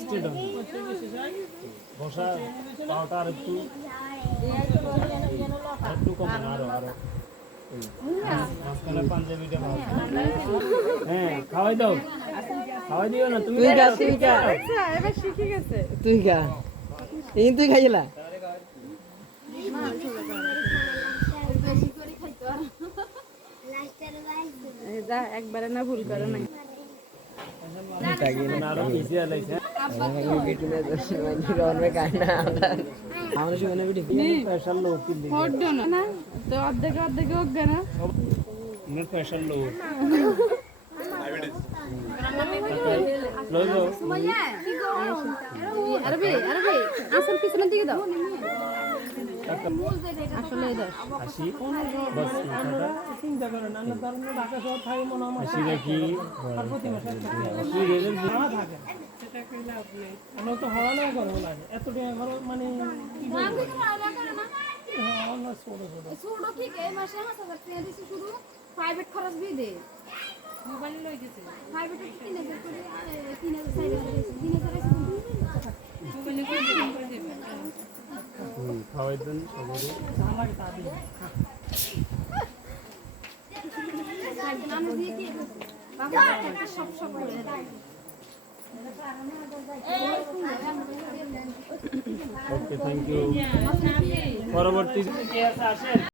straight হবে বসা পাওয়াটা আর একটু কমে না আরো আরো মাঝখানে পাঞ্জাবিটা ভালো হ্যাঁ খাওয়াই দাও খাওয়াই দিও না তুমি আচ্ছা এবার শিখে গেছে তুই গা এই তুই খাইলা যা একবারে না ভুল করে নাই আরো বেশি আলাইছে স্পেশাল লোক কিনলি হট না তো অর্ধেক অর্ধেক হোক না স্পেশাল লোক লইলো আরবি আসল পিছনের দিকে দাও আসলে দাও হাসি বস মাথাটা চিন্তা করেন আমরা ধর্ম ঢাকা শহর থাকি মনে হয় হাসি দেখি আর প্রতি মাসে কি রেলের ভাড়া থাকে সেটা কইলে আপনি আমরা তো হাওয়া না করব লাগে এত টাকা খরচ মানে কি আমি তো হাওয়া করে না হাওয়া না ছোট ছোট ছোট ঠিক এই মাসে 5000 টাকা দিছি শুধু প্রাইভেট খরচ দিয়ে দে মোবাইল লই দিছি প্রাইভেট 3000 করে 3000 সাইড দিছি 3000 আছে মোবাইলে করে দেবে খাওয়াই দেন সবাই আমাকে তা দিন আমি দিয়ে কি বাবা সব সব করে দেয় ওকে থ্যাংক ইউ পরবর্তী কে আছে আসেন